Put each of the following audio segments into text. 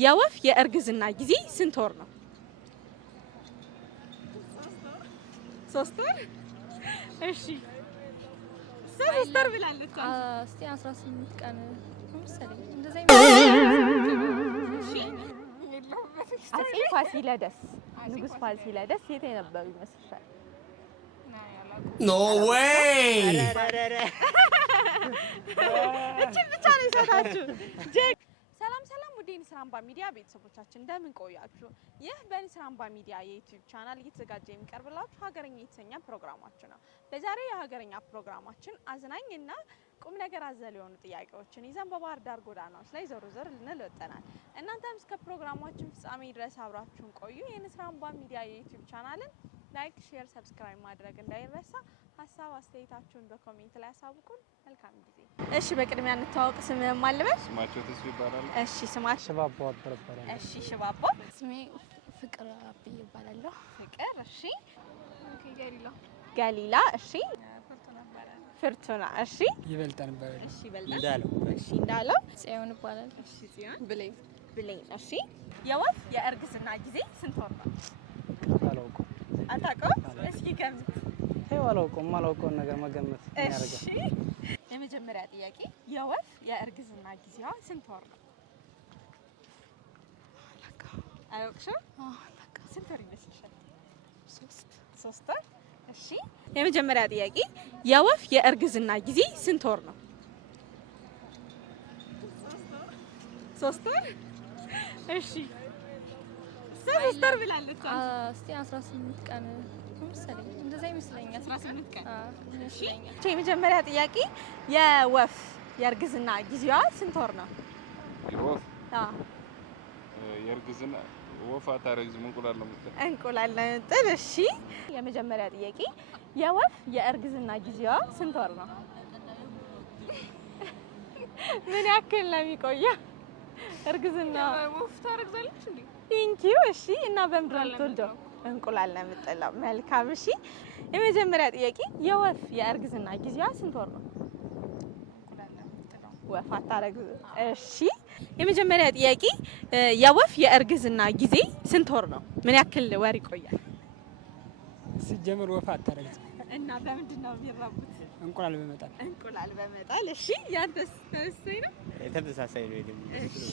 የወፍ የእርግዝና ጊዜ ስንት ወር ነው? 3 ወር። እሺ 3 ወር ብላለች። እስቲ 18 ቀን መሰለኝ እንደዛ አፄ ፋሲለደስ ንጉስ ፋሲለደስ የት የነበሩ ይመስልሻል? ኖ ዌይ እቺ ብቻ ነው የሰጣችሁ። ሰላም ውድ የንስር አምባ ሚዲያ ቤተሰቦቻችን እንደምን ቆያችሁ? ይህ በንስር አምባ ሚዲያ የዩቲዩብ ቻናል እየተዘጋጀ የሚቀርብላችሁ ሀገረኛ የተሰኘ ፕሮግራማችን ነው። በዛሬ የሀገረኛ ፕሮግራማችን አዝናኝና ቁም ነገር አዘል የሆኑ ጥያቄዎችን ይዘን በባህር ዳር ጎዳናዎች ላይ ዞር ልንል ወጥተናል። እናንተም እስከ ፕሮግራማችን ፍጻሜ ድረስ አብራችሁን ቆዩ። የንስር አምባ ሚዲያ የዩቲዩብ ቻናልን ላይክ፣ ሼር፣ ሰብስክራይብ ማድረግ እንዳይረሳ። ሀሳብ አስተያየታችሁን በኮሜንት ላይ አሳውቁን። መልካም ጊዜ። እሺ በቅድሚያ እንተዋወቅ። ስምህን ማን ልበል? ስማቸው ተስፋ ይባላል። እሺ ስማቸው ሽባቦ አበረበረ። እሺ ሽባቦ። ስሜ ፍቅር አብይ ይባላል። ፍቅር። እሺ ገሊላ። እሺ ፍርቱና። እሺ ይበልጣል ይባላል። እሺ ይበልጣል። እንዳለው። እሺ እንዳለው። ጽዮን ይባላል። እሺ ጽዮን። ብሌን። እሺ የወፍ የእርግዝና ጊዜ ስንት ወር ነው? አላውቀውም። አታውቀውም? እስኪ ገምት። የማላውቀውን ነገር መገመት ያደርጋል። እሺ የመጀመሪያ ጥያቄ የወፍ የእርግዝና ጊዜዋ ስንት ወር ነው? አላውቅሽም? ስንት ወር ይመስልሻል? 3 ወር። እሺ የመጀመሪያ ጥያቄ የወፍ የእርግዝና ጊዜ ስንት ወር ነው? 3 ወር። እሺ 3 ወር ብላለች። እስቲ 18 ቀን መሰለኝ እንደዛ ይመስለኛል። 18 ቀን። እሺ የመጀመሪያ ጥያቄ የወፍ የእርግዝና ጊዜዋ ስንት ወር ነው? የወፍ አዎ የእርግዝና ወፍ አታረግዝም፣ እንቁላል ነው የምትጥል። እንቁላል ነው የምትጥል። እሺ የመጀመሪያ ጥያቄ የወፍ የእርግዝና ጊዜዋ ስንት ወር ነው? ምን ያክል ነው የሚቆየው እርግዝና? ወፍ ታረግዛለች እንዴ? ቴንኪዩ። እሺ እና በምንድን ነው የምትወልደው? እንቁላል ነው የምትጥለው። መልካም። እሺ የመጀመሪያ ጥያቄ የወፍ የእርግዝና ጊዜዋ ስንት ወር ነው? እንቁላል ነው የምትጥለው። ወፍ አታረግዝም። እሺ የመጀመሪያ ጥያቄ የወፍ የእርግዝና ጊዜ ስንት ወር ነው? ምን ያክል ወር ይቆያል? ሲጀምር ወፍ አታረግዝም እና በምንድን ነው የሚራቡት? እንቁላል በመጣል። እንቁላል በመጣል። እሺ ያንተስ ተመሳሳይ ነው? ተመሳሳይ ነው አይደል? እሺ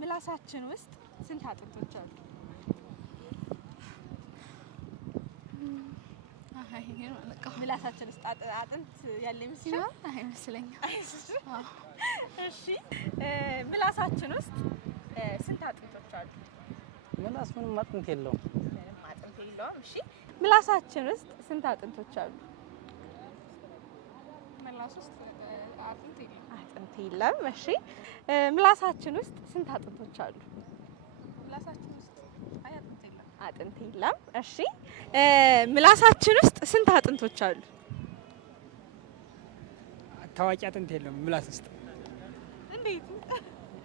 ምላሳችን ውስጥ ስንት አጥንቶች አሉ? ምላሳችን ውስጥ አጥንት ያለ ይመስላል? አይመስለኝም። እሺ ምላሳችን ውስጥ ስንት አጥንቶች አሉ? ምላስ ምንም አጥንት የለውም። ምንም አጥንት የለውም። እሺ ምላሳችን ውስጥ ስንት አጥንቶች አሉ? ምላስ ውስጥ አጥንት የለም። አጥንት የለም። እሺ ምላሳችን ውስጥ ስንት አጥንቶች አሉ? ምላሳችን ውስጥ አጥንት የለም። አጥንት የለም። እሺ ምላሳችን ውስጥ ስንት አጥንቶች አሉ? ታዋቂ አጥንት የለውም ምላስ ውስጥ። እንዴት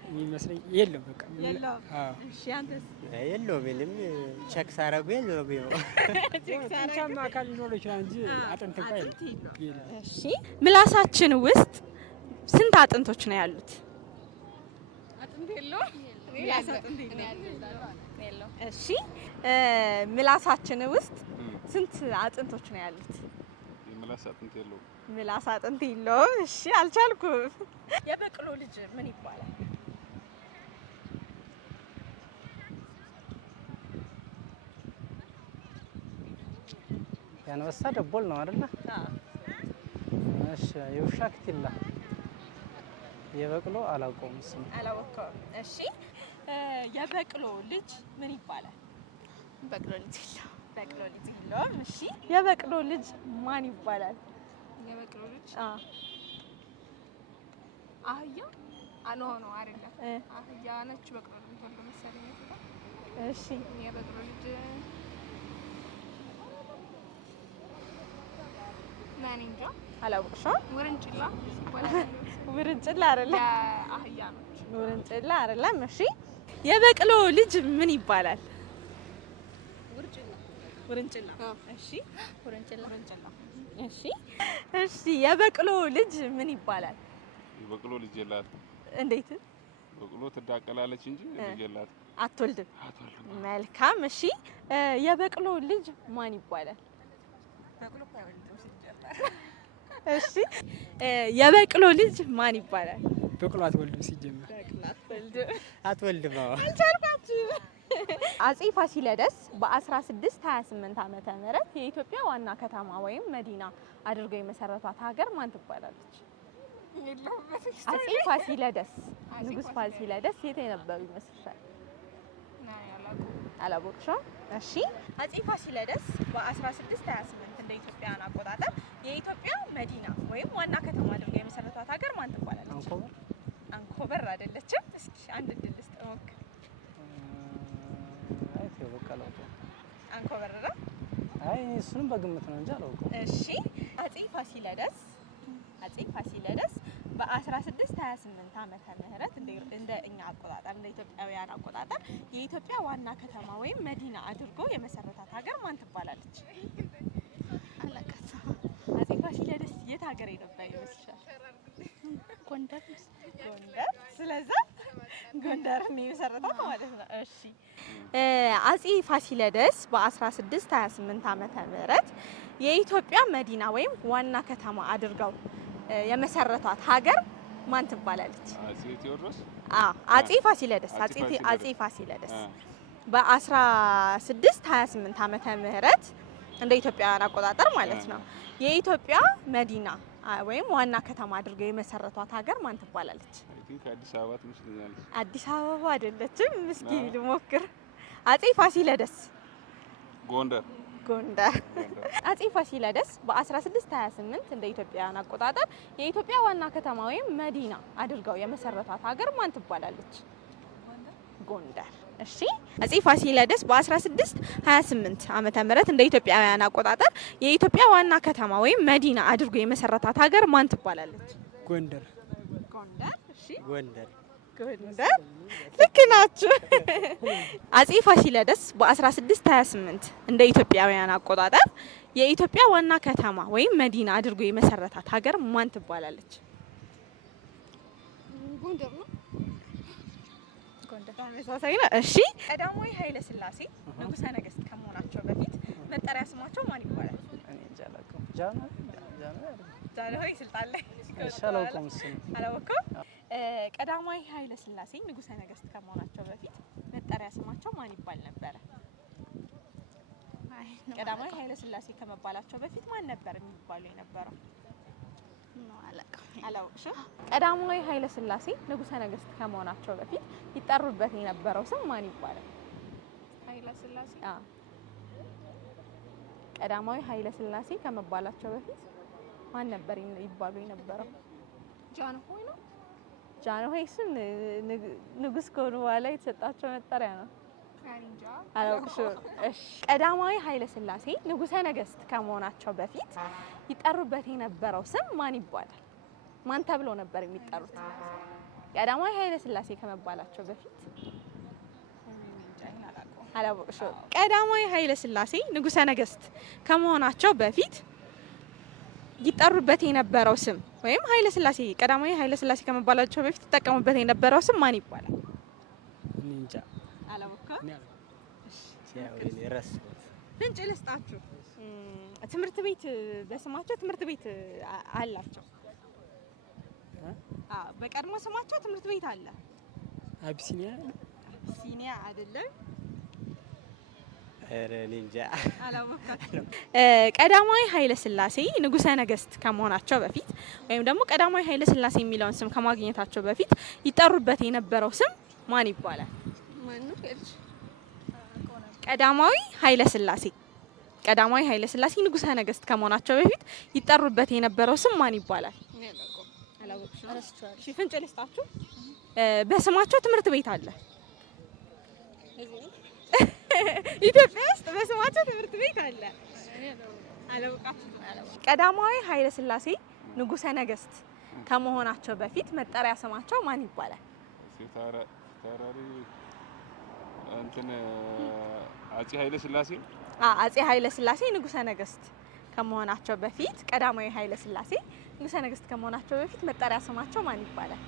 የሚመስለኝ የለም በቃ። የለውም። አዎ እሺ አንተስ? የለውም ምንም ቼክ ሳረጉ የለውም። ጡንቻማ አካል ሊኖር ይችላል እንጂ አጥንት እንኳን አጥንት የለውም። የለም። እሺ ምላሳችን ውስጥ ስንት አጥንቶች ነው ያሉት? አጥንት የለውም። ምላስ አጥንት የለውም። እሺ ምላሳችን ውስጥ ስንት አጥንቶች ነው ያሉት? የምላስ አጥንት የለውም። ምላስ አጥንት የለውም። እሺ አልቻልኩም። የበቅሎ ልጅ ምን ይባላል? ያንበሳ ደቦል ነው አይደል? እሺ የውሻ ክትላ። የበቅሎ አላውቀውም። እሱን አላወቀውም። እሺ የበቅሎ ልጅ ምን ይባላል? በቅሎ ልጅ የለውም። በቅሎ ልጅ የለውም። እሺ የበቅሎ ልጅ ማን ይባላል? የበቅሎ ልጅ አህያ አልሆነ አይደለም። አህያ ነች በቅሎ ልጅ ወልዶ መሰለኝ። እሺ የበቅሎ ልጅ ማን እንጃ አላወቅሽም? ውርንጭላ ውርንጭላ አይደለም። አህያ ነች። ውርንጭላ አይደለም። እሺ የበቅሎ ልጅ ምን ይባላል? ውርንጭላ። እሺ ውርንጭላ። እሺ እሺ የበቅሎ ልጅ ምን ይባላል? የበቅሎ ልጅ የላትም። እንዴት? በቅሎ ትዳቀላለች እንጂ ልጅ የላትም። አትወልድም። መልካም እሺ። የበቅሎ ልጅ ማን ይባላል? በቅሎ አይወልድም ሲጀመር። እሺ የበቅሎ ልጅ ማን ይባላል? በቅሎ አትወልድም ሲጀመር። አትወልድም። አልቻልኳችሁም። አጼ ፋሲለደስ በ1628 ዓመተ ምህረት የኢትዮጵያ ዋና ከተማ ወይም መዲና አድርገው የመሰረቷት ሀገር ማን ትባላለች? አጼ ፋሲለደስ ንጉስ ፋሲለደስ የት የነበሩ ይመስልሻል? አላወቅሽም? እሺ አጼ ፋሲለደስ በ1628 እንደ ኢትዮጵያውያን አቆጣጠር የኢትዮጵያ መዲና ወይም ዋና ከተማ አድርገው የመሰረቷት ሀገር ማን ትባላለች? አንኮበር አይደለችም። እስኪ አንድ እድል ልስጥ ሞክር። አንኮበር ነው? አይ እሱንም በግምት ነው እንጂ አላውቅም። እሺ አጼ ፋሲለደስ በ1628 ዓመተ ምህረት እንደ እኛ አቆጣጠር እንደ ኢትዮጵያውያን አቆጣጠር የኢትዮጵያ ዋና ከተማ ወይም መዲና አድርጎ የመሰረታት ሀገር ማን ትባላለች? አጼ ፋሲለደስ የት ሀገር የነበረ ይመስልሻል? ጎንደር። ስለዚህ ጎንደርን የመሰረታት ማለት ነው። እሺ አጼ ፋሲለደስ በ1628 ዓመተ ምህረት የኢትዮጵያ መዲና ወይም ዋና ከተማ አድርገው የመሰረቷት ሀገር ማን ትባላለች? አጼ ቴዎድሮስ። አጼ ፋሲለደስ በ1628 ዓመተ ምህረት እንደ ኢትዮጵያውያን አቆጣጠር ማለት ነው የኢትዮጵያ መዲና ወይም ዋና ከተማ አድርገው የመሰረቷት ሀገር ማን ትባላለች? አዲስ አበባ ትመስለኛለች። አዲስ አበባ አይደለችም። እስኪ ልሞክር። አጼ ፋሲለደስ ጎንደር። አጼ ፋሲለደስ በ1628 እንደ ኢትዮጵያውያን አቆጣጠር የኢትዮጵያ ዋና ከተማ ወይም መዲና አድርገው የመሰረቷት ሀገር ማን ትባላለች? ጎንደር። እሺ አጼ ፋሲለደስ በ1628 ዓመተ ምህረት እንደ ኢትዮጵያውያን አቆጣጠር የኢትዮጵያ ዋና ከተማ ወይም መዲና አድርጎ የመሰረታት ሀገር ማን ትባላለች? ጎንደር። እሺ ጎንደር። ልክ ናችሁ። አጼ ፋሲለደስ በ1628 እንደ ኢትዮጵያውያን አቆጣጠር የኢትዮጵያ ዋና ከተማ ወይም መዲና አድርጎ የመሰረታት ሀገር ማን ትባላለች? ጎንደር ነው። እሺ ቀዳማዊ ኃይለ ሥላሴ ንጉሠ ነገሥት ከመሆናቸው በፊት መጠሪያ ስማቸው ማን ይባላል? ጃንሆይ ስልጣን ላይ አላወቅኩም። ቀዳማዊ ኃይለ ሥላሴ ንጉሠ ነገሥት ከመሆናቸው በፊት መጠሪያ ስማቸው ማን ይባል ነበረ? ቀዳማዊ ኃይለ ሥላሴ ከመባላቸው በፊት ማን ነበር የሚባሉ የነበረው? አላውቅሽም። ቀዳማዊ ኃይለ ሥላሴ ንጉሠ ነገሥት ከመሆናቸው በፊት ይጠሩበት የነበረው ስም ማን ይባላል? ኃይለ ሥላሴ። ቀዳማዊ ኃይለ ሥላሴ ከመባላቸው በፊት ማን ነበር ይባሉ የነበረው? ጃንሆይ ነው። ጃንሆይ ስም ንጉስ ከሆኑ በኋላ የተሰጣቸው መጠሪያ ነው። አላውቅሽም። እሺ ቀዳማዊ ኃይለ ሥላሴ ንጉሠ ነገሥት ከመሆናቸው በፊት ይጠሩበት የነበረው ስም ማን ይባላል? ማን ተብሎ ነበር የሚጠሩት? ቀዳማዊ ኃይለ ሥላሴ ከመባላቸው በፊት አላውቅሽም። ቀዳማዊ ኃይለ ሥላሴ ንጉሠ ነገሥት ከመሆናቸው በፊት ይጠሩበት የነበረው ስም ወይም ኃይለ ሥላሴ ቀዳማዊ ኃይለ ሥላሴ ከመባላቸው በፊት ይጠቀሙበት የነበረው ስም ማን ይባላል? እንጃ አላወቅኩም። ፍንጭ ልስጣችሁ። ትምህርት ቤት በስማቸው ትምህርት ቤት አላቸው። በቀድሞ ስማቸው ትምህርት ቤት አለ። አቢሲኒያ አይደለም። ቀዳማዊ ኃይለ ሥላሴ ንጉሠ ነገሥት ከመሆናቸው በፊት ወይም ደግሞ ቀዳማዊ ኃይለ ሥላሴ የሚለውን ስም ከማግኘታቸው በፊት ይጠሩበት የነበረው ስም ማን ይባላል? ቀዳማዊ ኃይለ ሥላሴ ንጉሠ ነገሥት ከመሆናቸው በፊት ይጠሩበት የነበረው ስም ማን ይባላል? እሺ ፍንጭ ልስጣችሁ። በስማቸው ትምህርት ቤት አለ። ኢትዮጵያ ውስጥ በስማቸው ትምህርት ቤት አለ። ቀዳማዊ ኃይለ ሥላሴ ንጉሠ ነገሥት ከመሆናቸው በፊት መጠሪያ ስማቸው ማን ይባላል? አጼ ኃይለ ሥላሴ። አጼ ኃይለ ሥላሴ ንጉሠ ነገሥት ከመሆናቸው በፊት ቀዳማዊ ኃይለ ሥላሴ ንጉሠ ነገሥት ከመሆናቸው በፊት መጠሪያ ስማቸው ማን ይባላል?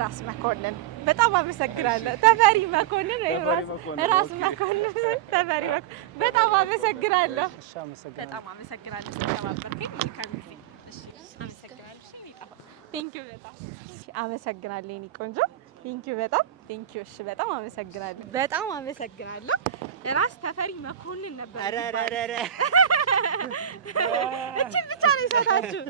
ራስ መኮንን በጣም አመሰግናለሁ። ተፈሪ መኮንን ወይ ራስ መኮንን ተፈሪ መኮንን በጣም አመሰግናለሁ። እሺ አመሰግናለሁ። በጣም አመሰግናለሁ ስለተባበርከኝ። እሺ አመሰግናለሁ። እሺ ይጣፋ ቴንኪው በጣም አመሰግናለሁ። የኔ ቆንጆ ቴንኪው በጣም ቴንኪው። እሺ በጣም አመሰግናለሁ። በጣም አመሰግናለሁ። ራስ ተፈሪ መኮንን ነበር። አረረረ እቺ ብቻ ነው ሰጣችሁ።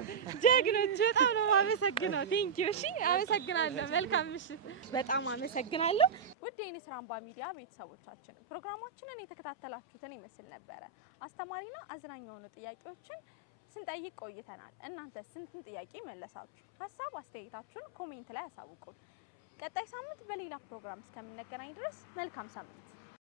ጀግኖች በጣም ነው አመሰግናለሁ። ቴንኪው። እሺ አመሰግናለሁ። መልካም ምሽት። በጣም አመሰግናለሁ። ውድ የንስር አምባ ሚዲያ ቤተሰቦቻችን ፕሮግራማችንን የተከታተላችሁትን ይመስል ነበረ። አስተማሪና አዝናኝ የሆኑ ጥያቄዎችን ስንጠይቅ ቆይተናል። እናንተ ስንቱን ጥያቄ መለሳችሁ? ሀሳብ አስተያየታችሁን ኮሜንት ላይ አሳውቁን። ቀጣይ ሳምንት በሌላ ፕሮግራም እስከምንገናኝ ድረስ መልካም ሳምንት